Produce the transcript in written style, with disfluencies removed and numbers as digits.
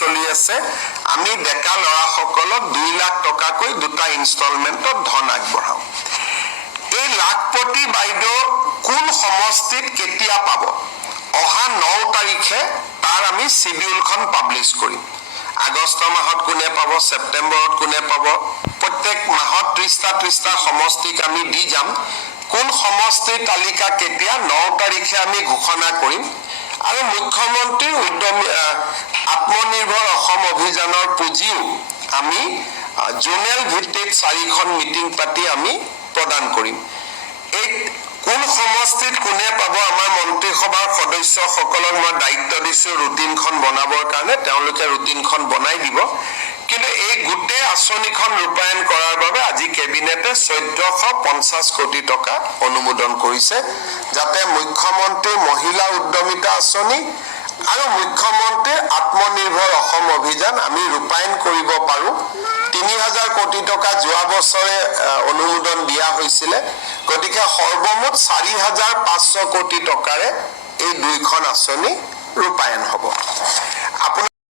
চলি আছে আমি ডেকা লৰাসকলক 2 লাখ টকাকৈ দুটা ইনষ্টলমেন্টত ধন আগবঢ়াও এই লাখপতি বাইদেউ কোন সমষ্টিত কেতিয়া পাব অহা 9 তাৰিখে তাৰ আমি শিডিউলখন পাব্লিশ কৰিম আগষ্ট মাহত কোনে পাব সেপ্টেম্বৰত কোনে পাব প্ৰত্যেক মাহত 30টা সমষ্টিক আমি দি যাম কোন সমষ্টিৰ তালিকা কেতিয়া 9 তাৰিখে আমি ঘোষণা কৰিম আৰু মুখ্যমন্ত্ৰীৰ উদ্যমী আত্মনিৰ্ভৰ অসম অভিযানৰ পুঁজিও আমি জোনেল ভিত্তিত 4খন মিটিং পাতি আমি প্ৰদান কৰিম এই কোন সমষ্টিত কোনে পাব আমাৰ মন্ত্ৰীসভাৰ সদস্যসকলক মই দায়িত্ব দিছো ৰুটিনখন বনাবৰ কাৰণে তেওঁলোকে ৰুটিনখন বনাই দিব কিন্তু এই গোটেই আঁচনিখন ৰূপায়ণ কৰাৰ বাবে আজি কেবিনেটে 1450 কোটি টকা অনুমোদন কৰিছে যাতে মুখ্যমন্ত্ৰী মহিলা উদ্যমিতা আঁচনি আৰু মুখ্যমন্ত্ৰী আত্মনিৰ্ভৰ অসম অভিযান আমি ৰূপায়ণ কৰিব পাৰো 3000 কোটি টকা যোৱা বছৰে অনুমোদন দিয়া হৈছিল গতিকে সৰ্বমুঠ 4500 কোটি টকাৰে এই দুইখন আঁচনি ৰূপায়ণ হ'ব